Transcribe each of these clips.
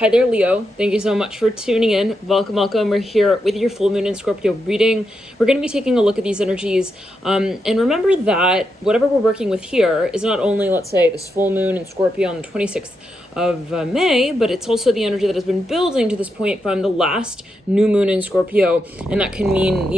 Hi there, Leo. Thank you so much for tuning in. Welcome, welcome. We're here with your full moon and Scorpio reading. We're going to be taking a look at these energies. And remember that whatever we're working with here is not only, let's say, this full moon in Scorpio on the 26th of May, but it's also the energy that has been building to this point from the last new moon in Scorpio. And that can mean,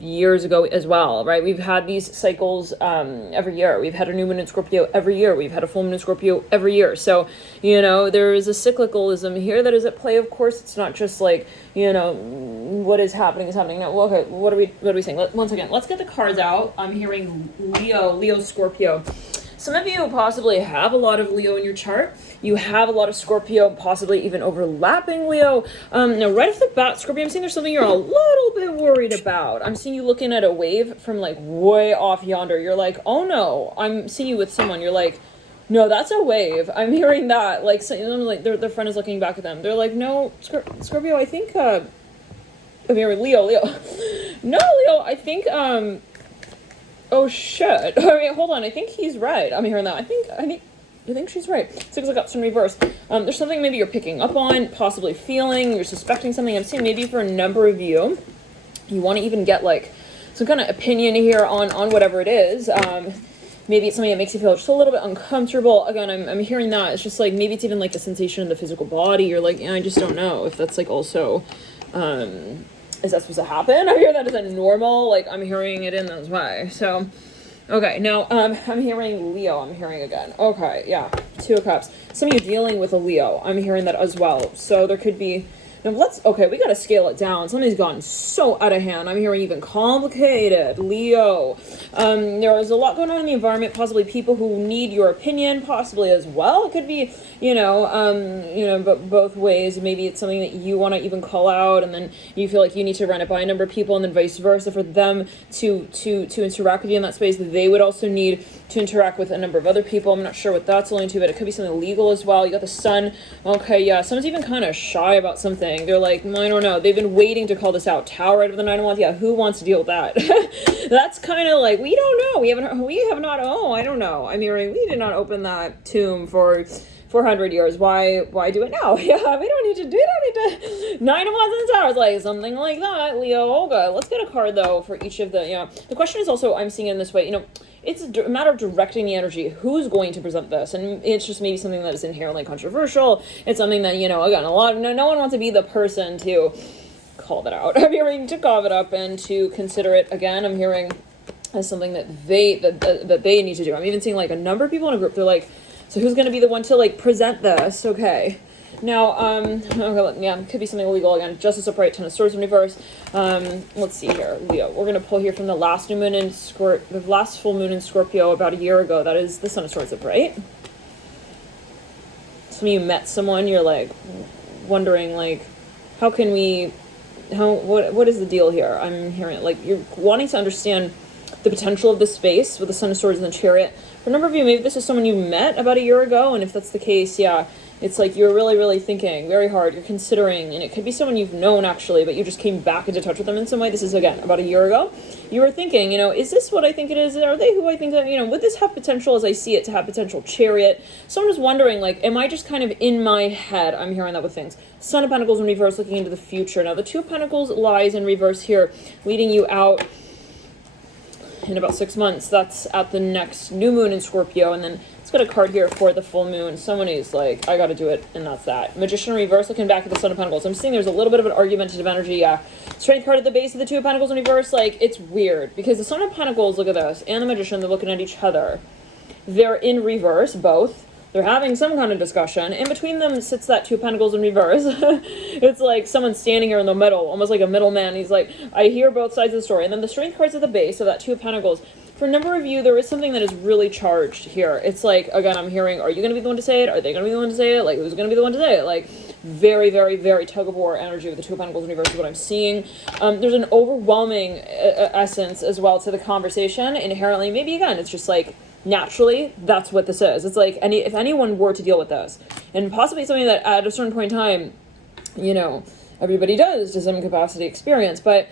years ago as well, right? We've had these cycles every year. We've had a new moon in Scorpio every year. We've had a full moon in Scorpio every year. So, there is a cyclicalism here that is at play. Of course, it's not just like, what is happening is happening now. Well, okay, what are we saying? Once again, let's get the cards out. I'm hearing Leo, Scorpio. Some of you possibly have a lot of Leo in your chart. You have a lot of Scorpio, possibly even overlapping Leo. Now, right off the bat, Scorpio, I'm seeing there's something you're a little bit worried about. I'm seeing you looking at a wave from like way off yonder. You're like, oh no. I'm seeing you with someone. You're like, no, that's a wave. I'm hearing that. Like, their friend is looking back at them. They're like, no, Scorpio, I think, I'm hearing Leo. No, Leo, I think, oh shit. I mean, hold on. I think he's right. I'm hearing that. I think she's right. 6 of Cups in reverse. There's something maybe you're picking up on, possibly feeling, you're suspecting something. I'm seeing maybe for a number of you, you want to even get like some kind of opinion here on whatever it is. Maybe it's something that makes you feel just a little bit uncomfortable. Again, I'm hearing that. It's just like, maybe it's even like the sensation in the physical body. You're like, I just don't know if that's like also, is that supposed to happen? I hear that as a normal, like I'm hearing it in this way. So, okay, now I'm hearing Leo, I'm hearing again. Okay, yeah, 2 of Cups. Some of you dealing with a Leo, I'm hearing that as well. So there could be, now we gotta scale it down. Something's gotten so out of hand. I'm hearing even complicated, Leo. There is a lot going on in the environment, possibly people who need your opinion, possibly as well. It could be, but both ways. Maybe it's something that you want to even call out, and then you feel like you need to run it by a number of people, and then vice versa for them to interact with you in that space. They would also need to interact with a number of other people. I'm not sure what that's alluding to, but it could be something legal as well. You got the Sun. Okay, yeah, someone's even kind of shy about something. They're like, I don't know. They've been waiting to call this out. Tower out of the 9 of Wands. Yeah, who wants to deal with that? That's kind of like, we don't know. We have not. Oh, I don't know. I'm hearing we did not open that tomb for 400 years. Why do it now? Yeah, we don't need to. 9 of Wands in the Tower is like something like that. Leo, Olga. Let's get a card though for each of the. The question is also, I'm seeing it in this way. It's a matter of directing the energy. Who's going to present this? And it's just maybe something that is inherently controversial. It's something that, again, no one wants to be the person to call that out. I'm hearing to cough it up and to consider it. Again, I'm hearing as something that they need to do. I'm even seeing like a number of people in a group. They're like, so who's going to be the one to like present this? Okay. Now, it could be something illegal again. Justice upright, 10 of Swords in reverse. Let's see here, Leo. We're gonna pull here from the last new moon in the last full moon in Scorpio about a year ago. That is the Sun of Swords upright. Some of you met someone. You're like wondering, like, what is the deal here? I'm hearing like you're wanting to understand the potential of this space with the Sun of Swords and the Chariot. For a number of you, maybe this is someone you met about a year ago, and if that's the case, yeah. It's like you're really, really thinking very hard. You're considering, and it could be someone you've known actually, but you just came back into touch with them in some way. This is, again, about a year ago. You were thinking, is this what I think it is? Are they who I think that, would this have potential as I see it to have potential? Chariot. Someone is wondering, like, am I just kind of in my head? I'm hearing that with things. Son of Pentacles in reverse, looking into the future. Now, the 2 of Pentacles lies in reverse here, leading you out in about 6 months. That's at the next new moon in Scorpio, and then let's get a card here for the full moon. Someone who's like, I gotta do it, and that's that. Magician in reverse, looking back at the Son of Pentacles. I'm seeing there's a little bit of an argumentative energy. Yeah, Strength card at the base of the 2 of Pentacles in reverse. Like, it's weird because the Son of Pentacles, look at this, and the Magician, they're looking at each other. They're in reverse, both. They're having some kind of discussion. In between them sits that 2 of Pentacles in reverse. It's like someone standing here in the middle, almost like a middleman. He's like, I hear both sides of the story. And then the Strength card's at the base of that 2 of Pentacles. For a number of you, there is something that is really charged here. It's like, again, I'm hearing, are you going to be the one to say it? Are they going to be the one to say it? Like, who's going to be the one to say it? Like, very, very, very tug-of-war energy with the 2 of Pentacles in reverse is what I'm seeing. There's an overwhelming essence as well to the conversation. Inherently, maybe, again, it's just like, naturally, that's what this is. It's like, if anyone were to deal with this, and possibly something that at a certain point in time, everybody does to some capacity experience. But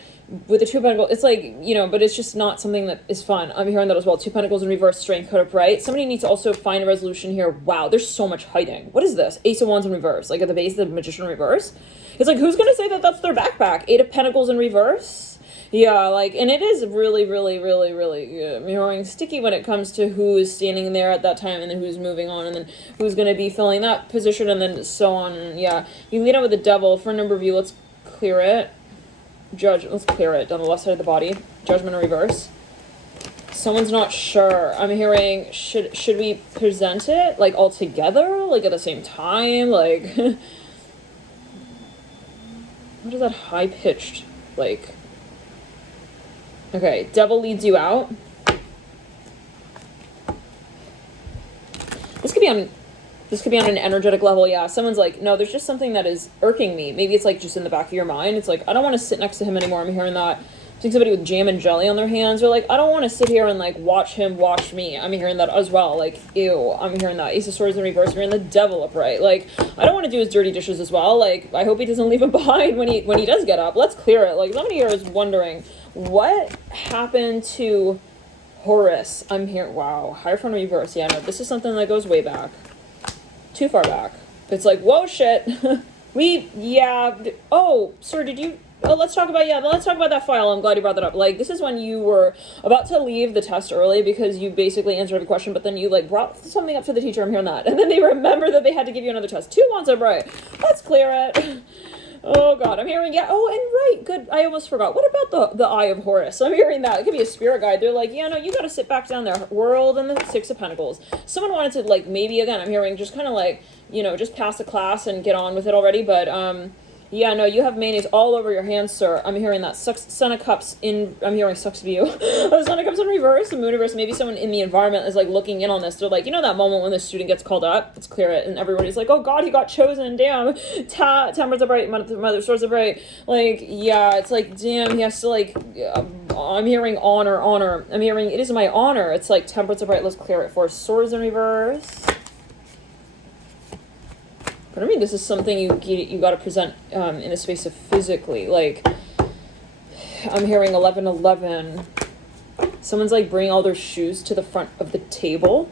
with the Two of Pentacles, it's like, but it's just not something that is fun. I'm hearing that as well. Two Pentacles in reverse, Strength card upright. Somebody needs to also find a resolution here. Wow, there's so much hiding. What is this? Ace of Wands in reverse, like at the base of the Magician in reverse. It's like, who's going to say that that's their backpack? Eight of Pentacles in reverse. Yeah, like, and it is really, really, really, really mirroring sticky when it comes to who is standing there at that time and then who's moving on and then who's going to be filling that position and then so on. And yeah, you lead out with the Devil. For a number of you, let's clear it. Let's clear it down the left side of the body. Judgment in reverse. Someone's not sure. I'm hearing, should we present it, like, all together? Like, at the same time? Like, what is that high-pitched, like... Okay, Devil leads you out. This could be on an energetic level, yeah. Someone's like, no, there's just something that is irking me. Maybe it's like just in the back of your mind. It's like, I don't want to sit next to him anymore. I'm hearing that. I think somebody with jam and jelly on their hands, or like, I don't want to sit here and like watch him watch me. I'm hearing that as well. Like, ew, I'm hearing that. Ace of Swords in reverse, we're in the Devil upright. Like, I don't want to do his dirty dishes as well. Like, I hope he doesn't leave him behind when he does get up. Let's clear it. Like, somebody here is wondering, what happened to Horus? I'm here. Wow. Hierophant in reverse. Yeah, no, this is something that goes way back. Too far back. It's like, whoa, shit. Oh, sir, did you... Oh, let's talk about that file. I'm glad you brought that up. Like, this is when you were about to leave the test early because you basically answered a question, but then you, like, brought something up to the teacher. I'm hearing that. And then they remember that they had to give you another test. 2 Wands upright. Let's clear it. Oh, God. I'm hearing, yeah. Oh, and right. Good. I almost forgot. What about the Eye of Horus? I'm hearing that. It could be a spirit guide. They're like, yeah, no, you got to sit back down there. World and the Six of Pentacles. Someone wanted to, like, maybe, again, I'm hearing just kind of like, just pass the class and get on with it already. But, yeah, no, you have mayonnaise all over your hands, sir. I'm hearing that. Son of Cups in... I'm hearing sucks to you. Son of Cups in reverse, the Moon reverse. Maybe someone in the environment is, like, looking in on this. They're like, that moment when the student gets called up? Let's clear it. And everybody's like, oh, God, he got chosen. Damn. Temperance upright. Mother Swords upright. Like, yeah, it's like, damn, he has to, like... I'm hearing honor. I'm hearing, it is my honor. It's like, Temperance upright. Let's clear it. 4 Swords in reverse. But I mean, this is something you got to present in a space of physically. Like, I'm hearing 11:11. Someone's like bringing all their shoes to the front of the table.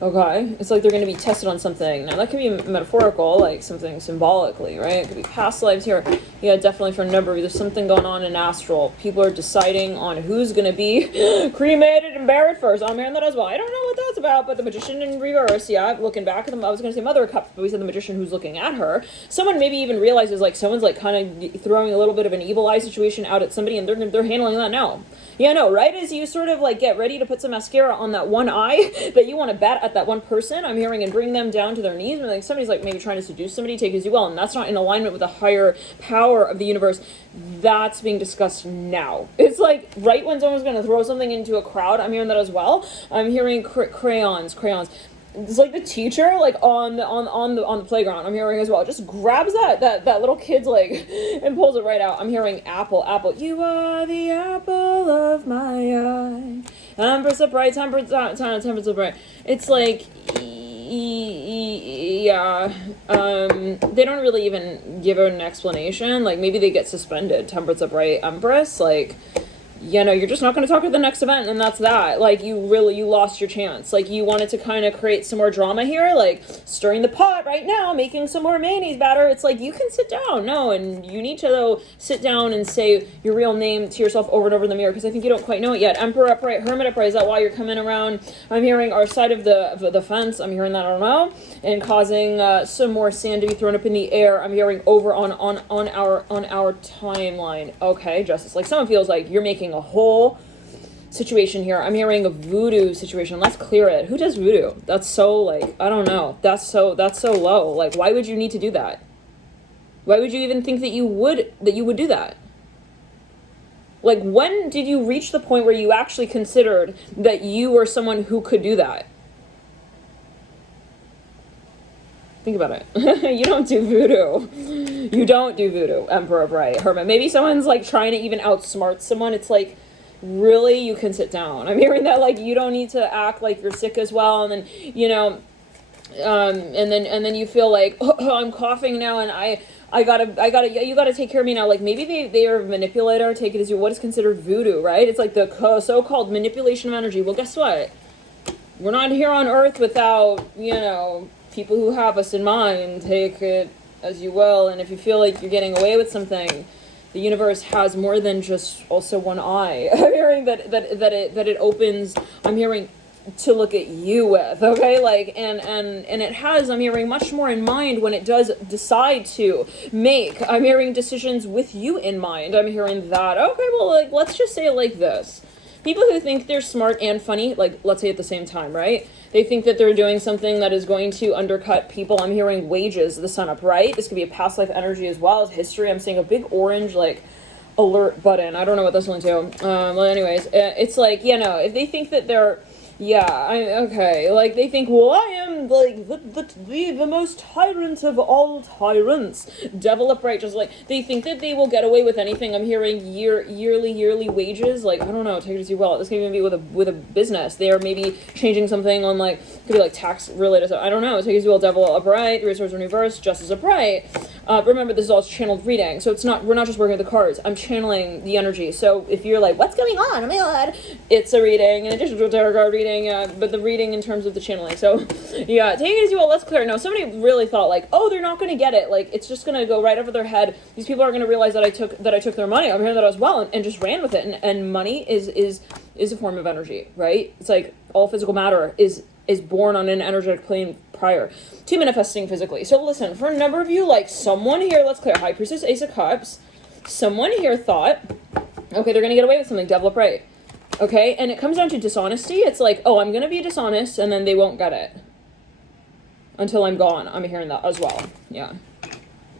Okay, it's like they're going to be tested on something. Now that could be metaphorical, like something symbolically, right? It could be past lives here. Yeah, definitely for a number of you. There's something going on in astral. People are deciding on who's going to be cremated and buried first. I'm hearing that as well. I don't know what that's about, but the Magician in reverse, yeah, looking back at them. I was going to say Mother of Cups, but we said the Magician who's looking at her. Someone maybe even realizes like someone's like kind of throwing a little bit of an evil eye situation out at somebody, and they're handling that now. Yeah, no, right as you sort of like get ready to put some mascara on that one eye that you want to bat at that one person, I'm hearing, and bring them down to their knees. And like somebody's like maybe trying to seduce somebody, take as you well, and that's not in alignment with the higher power of the universe. That's being discussed now. It's like right when someone's going to throw something into a crowd, I'm hearing that as well. I'm hearing crayons. It's like the teacher, like on the playground. I'm hearing as well. Just grabs that little kid's leg and pulls it right out. I'm hearing apple. You are the apple of my eye. Temperance upright. Temperance upright. It's like, yeah. They don't really even give an explanation. Like maybe they get suspended. Temperance upright. Empress. Like. You're just not going to talk at the next event, and that's that. Like, you lost your chance. Like, you wanted to kind of create some more drama here, like, stirring the pot right now, making some more mayonnaise batter. It's like, you can sit down. No, and you need to, though, sit down and say your real name to yourself over and over in the mirror, because I think you don't quite know it yet. Emperor upright, Hermit upright, is that why you're coming around? I'm hearing our side of the fence. I'm hearing that, I don't know, and causing some more sand to be thrown up in the air. I'm hearing over on our timeline. Okay, Justice. Like, someone feels like you're making a whole situation here. I'm hearing a voodoo situation. Let's clear it. Who does voodoo? That's so like, I don't know. That's so low. Like, why would you need to do that? Why would you even think that you would do that? Like, when did you reach the point where you actually considered that you were someone who could do that? Think about it. You don't do voodoo. You don't do voodoo, Emperor upright, Hermit. Maybe someone's like trying to even outsmart someone. It's like, really, you can sit down. I'm hearing that like you don't need to act like you're sick as well, and then and then you feel like, oh, I'm coughing now, and I you gotta take care of me now. Like, maybe they are a manipulator, take it as what is considered voodoo, right? It's like the so-called manipulation of energy. Well, guess what? We're not here on Earth without, people who have us in mind. Take it as you will. And if you feel like you're getting away with something, the universe has more than just also one eye. I'm hearing that it opens, I'm hearing, to look at you with, okay? Like, and it has, I'm hearing, much more in mind when it does decide to make, I'm hearing, decisions with you in mind. I'm hearing that. Okay, well, like, let's just say it like this. People who think they're smart and funny, like, let's say at the same time, right? They think that they're doing something that is going to undercut people. I'm hearing wages, the sun up, right? This could be a past life energy as well as history. I'm seeing a big orange, like, alert button. I don't know what that's linked to. Well, anyways, it's like, if they think that they're, okay, like, they think, well, I am, like, the most tyrant of all tyrants. Devil upright, just like, they think that they will get away with anything. I'm hearing yearly wages, like, I don't know, take it as you will. This can even be with a business. They are maybe changing something on, like, could be, like, tax related, so I don't know, take it as you will. Devil upright, resource in reverse, justice upright. Remember, this is all channeled reading, so we're not just working with the cards. I'm channeling the energy. So if you're like, what's going on? Oh my god, it's a reading in addition to a tarot card reading, but the reading in terms of the channeling. So yeah, take it as you will. Let's clear. No, somebody really thought like, oh, they're not going to get it. Like, it's just going to go right over their head. These people are going to realize that I took their money. I'm hearing that as well, and just ran with it. And money is a form of energy, right? It's like all physical matter is born on an energetic plane prior to manifesting physically. So listen, for a number of you, like, someone here, let's clear, High Priestess, Ace of Cups, someone here thought, okay, they're going to get away with something, Devil upright. Okay, and it comes down to dishonesty. It's like, oh, I'm going to be dishonest, and then they won't get it until I'm gone. I'm hearing that as well. Yeah.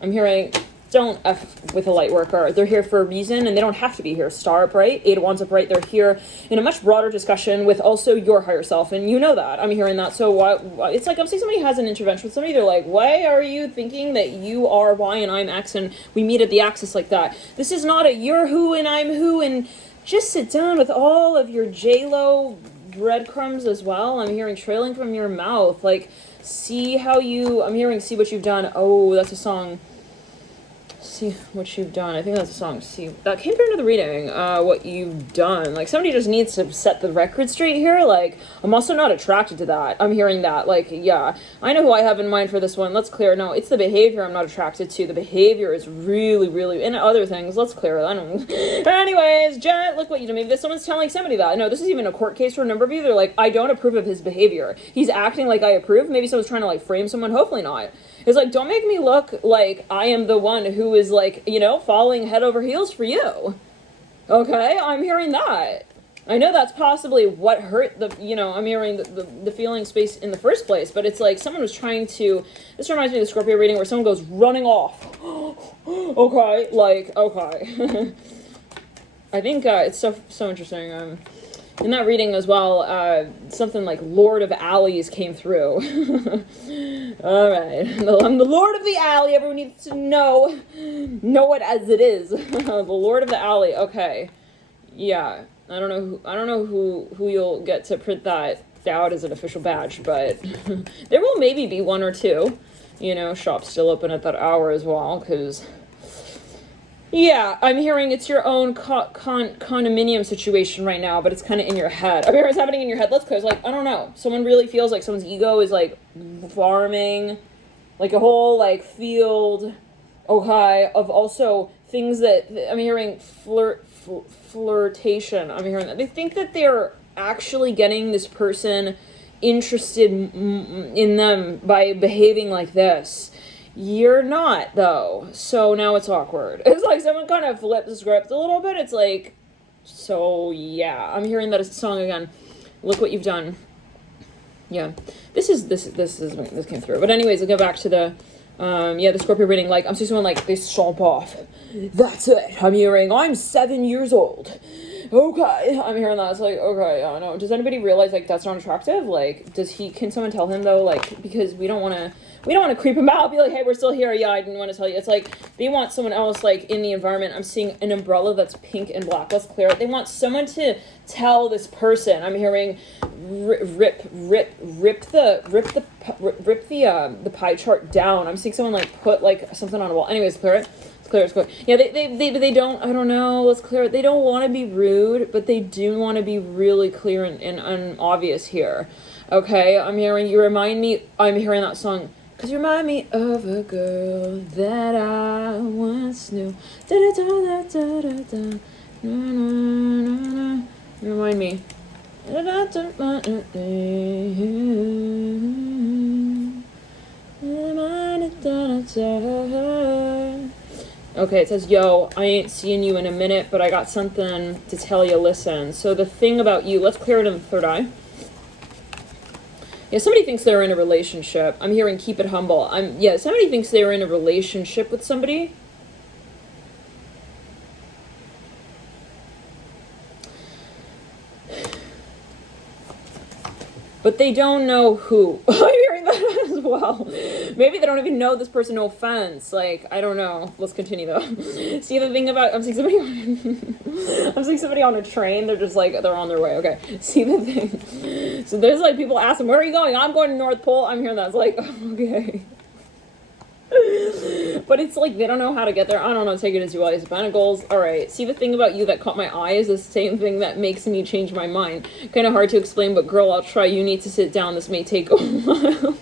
I'm hearing, don't F with a light worker. They're here for a reason, and they don't have to be here. Star upright, Eight of Wands upright. They're here in a much broader discussion with also your higher self, and you know that. I'm hearing that. So it's like I'm seeing somebody has an intervention with somebody. They're like, why are you thinking that you are Y and I'm X, and we meet at the axis like that? This is not a you're who and I'm who, and just sit down with all of your J-Lo breadcrumbs as well. I'm hearing trailing from your mouth. Like, see what you've done. Oh, that's a song. See what you've done. I think that's a song. See, that came through into the reading. What you've done. Like, somebody just needs to set the record straight here. Like, I'm also not attracted to that. I'm hearing that. Like, yeah, I know who I have in mind for this one. Let's clear. No, it's the behavior I'm not attracted to. The behavior is really, really, and other things. Let's clear. I don't. Anyways, Jet, look what you did. Maybe someone's telling somebody that. No, this is even a court case for a number of you. They're like, I don't approve of his behavior. He's acting like I approve. Maybe someone's trying to like frame someone. Hopefully not. It's like, don't make me look like I am the one who is like, falling head over heels for you. Okay, I'm hearing that. I know that's possibly what hurt I'm hearing the feeling space in the first place, but it's like someone was trying to, this reminds me of the Scorpio reading where someone goes running off. Okay, okay. I think it's so interesting. In that reading as well, something like Lord of Alleys came through. All right. I'm the Lord of the Alley. Everyone needs to know it as it is. The Lord of the Alley. Okay. Yeah. I don't know who you'll get to print that out as an official badge, but there will maybe be one or two. Shops still open at that hour as well, because... Yeah, I'm hearing it's your own condominium situation right now, but it's kind of in your head. I'm hearing it's happening in your head. Let's close. Like, I don't know. Someone really feels like someone's ego is, like, farming, like, a whole, like, field, okay, of also things that, I'm hearing flirtation. I'm hearing that. They think that they're actually getting this person interested in them by behaving like this. You're not, though. So now it's awkward. It's like someone kind of flipped the script a little bit. It's like, so yeah. I'm hearing that song again. Look what you've done. Yeah. This came through. But anyways, I'll go back to the Scorpio reading. Like, I'm seeing someone like, they stomp off. That's it. I'm hearing, I'm 7 years old. Okay. I'm hearing that. It's like, okay, I don't know. Does anybody realize, like, that's not attractive? Like, can someone tell him, though? Like, because we don't want to we don't want to creep them out, be like, hey, we're still here. Yeah, I didn't want to tell you. It's like they want someone else like in the environment. I'm seeing an umbrella that's pink and black. Let's clear it. They want someone to tell this person. I'm hearing rip the pie chart down. I'm seeing someone like put like something on a wall. Anyways, clear it. It's clear. Yeah, they don't, I don't know, let's clear it. They don't want to be rude, but they do want to be really clear and obvious here. Okay, I'm hearing that song, 'cause you remind me of a girl that I once knew. Da da da da da da. Na na na na. You remind me. Da da da da da da. Okay, it says, yo, I ain't seeing you in a minute, but I got something to tell you, listen. So the thing about you, let's clear it in the third eye. Yeah, somebody thinks they're in a relationship. I'm hearing keep it humble. Somebody thinks they're in a relationship with somebody. But they don't know who. I'm hearing that as well. Maybe they don't even know this person, no offense. Like, I don't know. Let's continue though. See, the thing about, I'm seeing somebody on a train. They're just like, they're on their way. Okay. See the thing. So there's like people ask them, where are you going? I'm going to North Pole. I'm hearing that. It's like, okay. But it's like they don't know how to get there. I don't know, take it as you will. Ace of Pentacles. Alright, see, the thing about you that caught my eye is the same thing that makes me change my mind. Kind of hard to explain, but girl, I'll try. You need to sit down. This may take a while.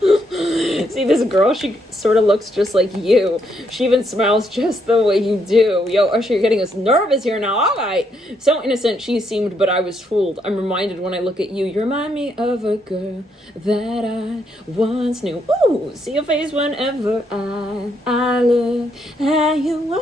See, this girl, she sort of looks just like you. She even smiles just the way you do. Yo, Usher, you're getting us nervous here now. All right. So innocent she seemed, but I was fooled. I'm reminded when I look at you. You remind me of a girl that I once knew. Ooh, see your face whenever I look at you.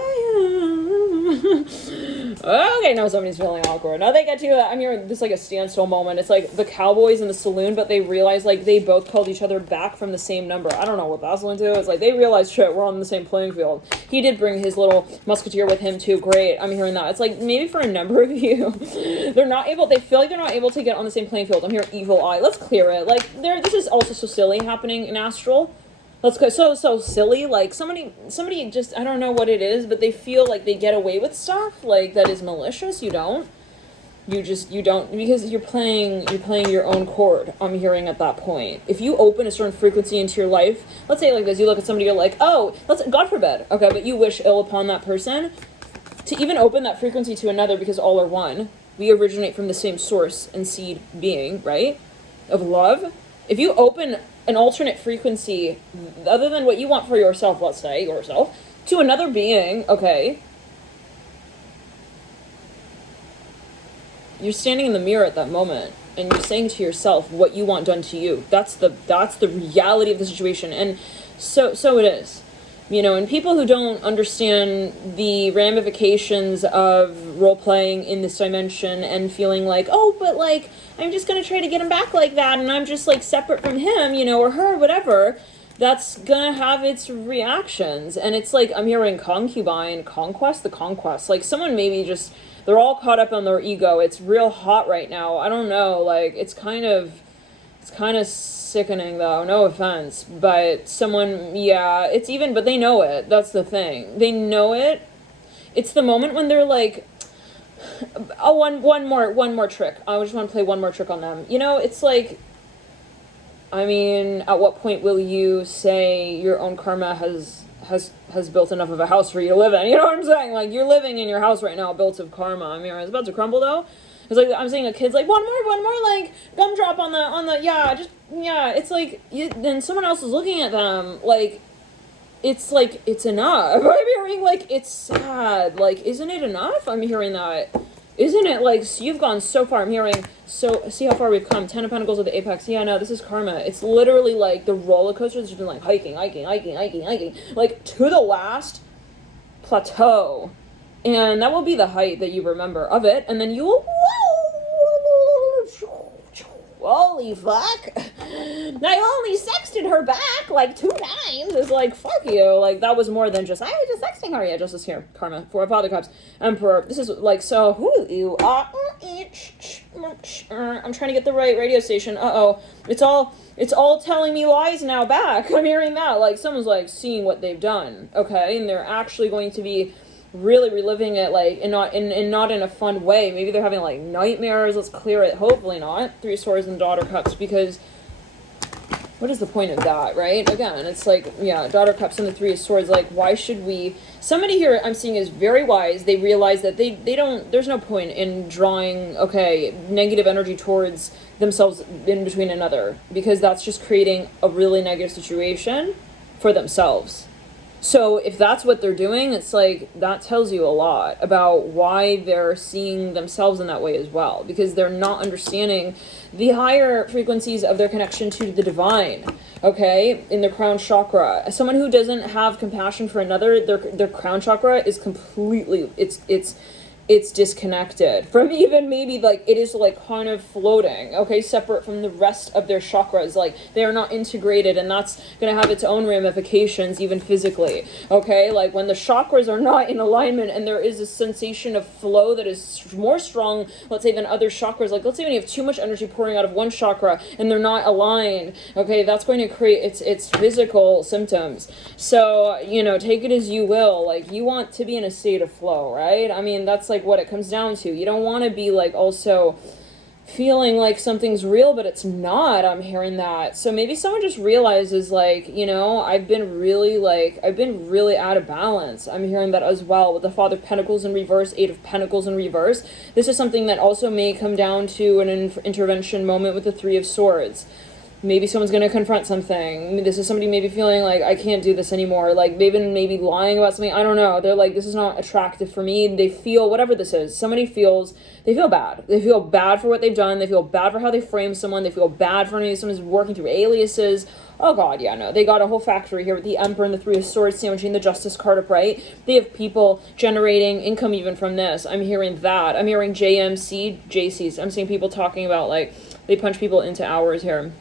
Okay, now somebody's feeling awkward. Now they get to, I'm hearing this like a standstill moment. It's like the Cowboys in the saloon, but they realize like they both called each other back from the same number. I don't know what that's into. It's like they realized, shit, we're on the same playing field. He did bring his little musketeer with him too. Great. I'm hearing that. It's like maybe for a number of you, they feel like they're not able to get on the same playing field. I'm hearing evil eye. Let's clear it. Like this is also so silly happening in astral. Let's go. So silly. Like somebody just, I don't know what it is, but they feel like they get away with stuff like that is malicious. You don't. You don't, because you're playing your own chord. I'm hearing at that point. If you open a certain frequency into your life, let's say it like this, you look at somebody, you're like, oh, God forbid, okay, but you wish ill upon that person, to even open that frequency to another, because all are one. We originate from the same source and seed being, right? Of love. If you open an alternate frequency, other than what you want for yourself, let's say, yourself, to another being, okay, you're standing in the mirror at that moment and you're saying to yourself what you want done to you. That's the reality of the situation. And so it is, you know, and people who don't understand the ramifications of role playing in this dimension and feeling like, oh, but like, I'm just going to try to get him back like that. And I'm just like separate from him, you know, or her, whatever. That's gonna have its reactions. And it's like, I'm hearing concubine, conquest, the conquest. Like someone maybe just, they're all caught up on their ego. It's real hot right now. I don't know, like it's kind of sickening though, no offense. But someone, yeah, it's even, but they know it. That's the thing. They know it. It's the moment when they're like, oh, one more trick. I just want to play one more trick on them. You know, it's like, I mean, at what point will you say your own karma has built enough of a house for you to live in? You know what I'm saying? Like, you're living in your house right now built of karma. I mean, it's about to crumble, though. It's like, I'm seeing a kid's like, one more, like, gumdrop on the, yeah, it's like, then someone else is looking at them, like, it's like, it's enough. I'm hearing, like, it's sad. Like, isn't it enough? I'm hearing that. Isn't it, like, so you've gone so far. I'm hearing, so, see how far we've come. 10 of Pentacles at the apex. Yeah, no, this is karma. It's literally, like, the roller coaster has just been, like, hiking. Like, to the last plateau. And that will be the height that you remember of it. And then you will, holy fuck. I only sexted her back like 2 times. It's like, fuck you. Like, that was more than just, I was just sexting her. Yeah, justice here. Karma. Four of Father Cups. Emperor. This is like, so who you are. I'm trying to get the right radio station. Uh-oh. It's all telling me lies now back. I'm hearing that. Like, someone's like seeing what they've done. Okay. And they're actually going to be really reliving it, like, and not in a fun way. Maybe they're having like nightmares. Let's clear it. Hopefully not. Three of Swords and Daughter Cups, because what is the point of that, right? Again, it's like, yeah, Daughter Cups and the Three of Swords. Like, why should we? Somebody here I'm seeing is very wise. They realize that they don't, there's no point in drawing, okay, negative energy towards themselves in between another, because that's just creating a really negative situation for themselves. So if that's what they're doing, it's like, that tells you a lot about why they're seeing themselves in that way as well, because they're not understanding the higher frequencies of their connection to the divine, okay, in their crown chakra. Someone who doesn't have compassion for another, their crown chakra is completely, it's disconnected from even maybe, like, it is like kind of floating, okay, separate from the rest of their chakras. Like, they are not integrated, and that's going to have its own ramifications even physically, okay? Like, when the chakras are not in alignment and there is a sensation of flow that is more strong, let's say, than other chakras. Like, let's say when you have too much energy pouring out of one chakra and they're not aligned, okay, that's going to create its physical symptoms. So, you know, take it as you will. Like, you want to be in a state of flow, right? I mean, that's like what it comes down to. You don't want to be like also feeling like something's real, but it's not. I'm hearing that. So maybe someone just realizes, like, you know, I've been really out of balance. I'm hearing that as well with the Father of Pentacles in reverse, Eight of Pentacles in reverse. This is something that also may come down to an intervention moment with the Three of Swords. Maybe someone's going to confront something. This is somebody maybe feeling like, I can't do this anymore. Like, they've been maybe lying about something. I don't know. They're like, this is not attractive for me. They feel, whatever this is, they feel bad. They feel bad for what they've done. They feel bad for how they frame someone. They feel bad for maybe someone's working through aliases. Oh God, yeah, no. They got a whole factory here with the Emperor and the Three of Swords sandwiching the Justice card upright. They have people generating income even from this. I'm hearing that. I'm hearing JMC, JCs. I'm seeing people talking about, like, they punch people into hours here.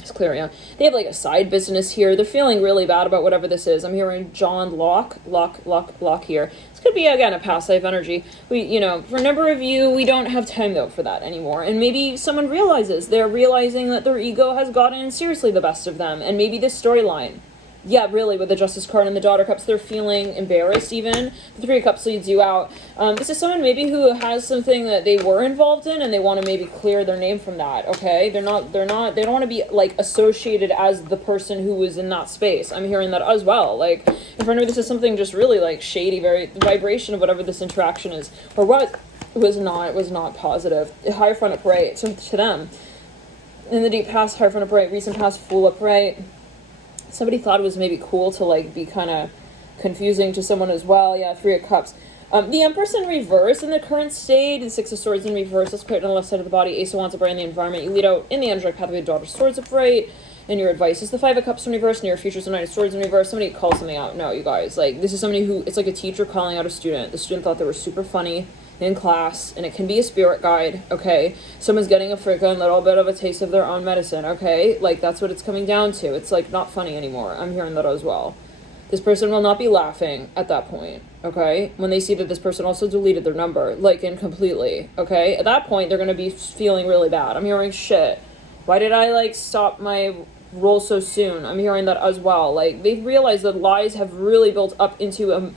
It's clear, yeah. They have like a side business here. They're feeling really bad about whatever this is. I'm hearing John Locke here. This could be, again, a past life energy. We, you know, for a number of you, we don't have time, though, for that anymore. And maybe someone realizes, they're realizing that their ego has gotten seriously the best of them. And maybe this storyline, yeah, really, with the Justice card and the Daughter Cups, they're feeling embarrassed even. The Three of Cups leads you out. This is someone maybe who has something that they were involved in, and they want to maybe clear their name from that, okay? They don't want to be, like, associated as the person who was in that space. I'm hearing that as well. Like, in front of me, this is something just really, like, shady, the vibration of whatever this interaction is, or what was not positive. High front upright, so to them. In the deep past, high front upright, recent past, Fool upright. Somebody thought it was maybe cool to, like, be kind of confusing to someone as well. Yeah, Three of Cups. The Empress in reverse in the current state, the Six of Swords in reverse. Let's put it on the left side of the body. Ace of Wands upright in the environment. You lead out in the angelic pathway, Daughter of Swords upright. And your advice is the Five of Cups in reverse, and your future's the Knight of Swords in reverse. Somebody calls something out. No, you guys. Like, this is somebody who, it's like a teacher calling out a student. The student thought they were super funny in class, and it can be a spirit guide, okay? Someone's getting a freaking little bit of a taste of their own medicine, okay? Like, that's what it's coming down to. It's, like, not funny anymore. I'm hearing that as well. This person will not be laughing at that point, okay? When they see that this person also deleted their number, like, completely, okay? At that point, they're going to be feeling really bad. I'm hearing, shit, why did I, like, stop my roll so soon? I'm hearing that as well. Like, they've realized that lies have really built up into an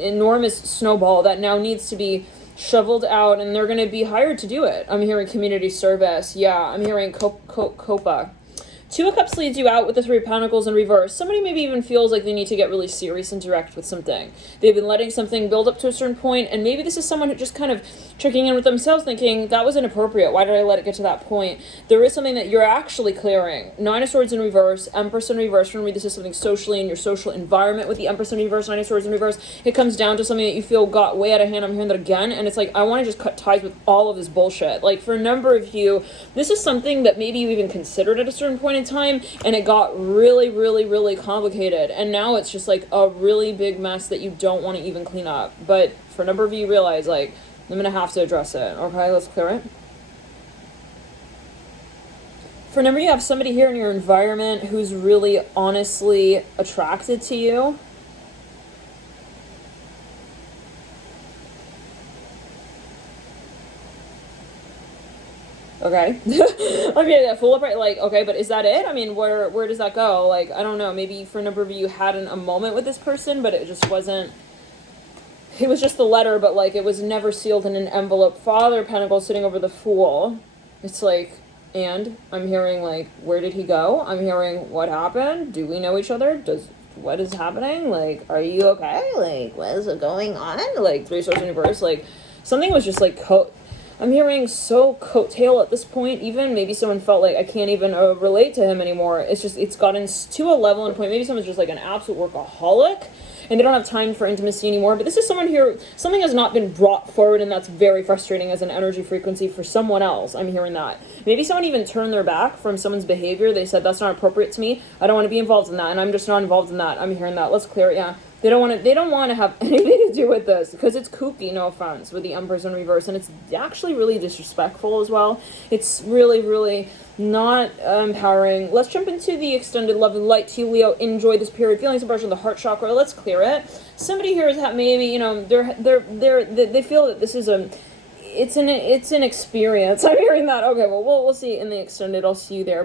enormous snowball that now needs to be shoveled out, and they're going to be hired to do it. I'm hearing community service. Yeah, I'm hearing Copa. Two of Cups leads you out with the Three of Pentacles in reverse. Somebody maybe even feels like they need to get really serious and direct with something. They've been letting something build up to a certain point, and maybe this is someone who just kind of checking in with themselves thinking, that was inappropriate. Why did I let it get to that point? There is something that you're actually clearing. Nine of Swords in reverse, Empress in reverse. Remember, this is something socially in your social environment with the Empress in reverse, Nine of Swords in reverse. It comes down to something that you feel got way out of hand. I'm hearing that again, and it's like, I want to just cut ties with all of this bullshit. Like, for a number of you, this is something that maybe you even considered at a certain point in time, and it got really, really, really complicated. And now it's just like a really big mess that you don't want to even clean up. But for a number of you, realize, like, I'm going to have to address it. Okay, let's clear it. For number, you have somebody here in your environment who's really honestly attracted to you. Okay. I'm getting that full upright, like, okay, but is that it? I mean, where does that go? Like, I don't know, maybe for a number of you had a moment with this person, but it just wasn't, it was just the letter, but like, it was never sealed in an envelope. Father of Pentacles sitting over the Fool. It's like, and I'm hearing like, where did he go? I'm hearing, what happened? Do we know each other? What is happening? Like, are you okay? Like, what is going on? Like, Three Swords in reverse, like, something was just like, I'm hearing so coattail at this point, even maybe someone felt like I can't even relate to him anymore. It's just, it's gotten to a level and point, maybe someone's just like an absolute workaholic and they don't have time for intimacy anymore. But this is someone here, something has not been brought forward, and that's very frustrating as an energy frequency for someone else. I'm hearing that. Maybe someone even turned their back from someone's behavior. They said, that's not appropriate to me. I don't want to be involved in that, and I'm just not involved in that. I'm hearing that. Let's clear it, yeah. They don't want to have anything to do with this because it's kooky, no offense, with the Empress in reverse, and it's actually really disrespectful as well. It's really, really not empowering. Let's jump into the extended love and light to you, Leo. Enjoy this period. Feelings of pressure, the heart chakra. Let's clear it. Somebody here is maybe, you know, they feel that this is it's an experience. I'm hearing that. Okay, well, we'll see in the extended. I'll see you there.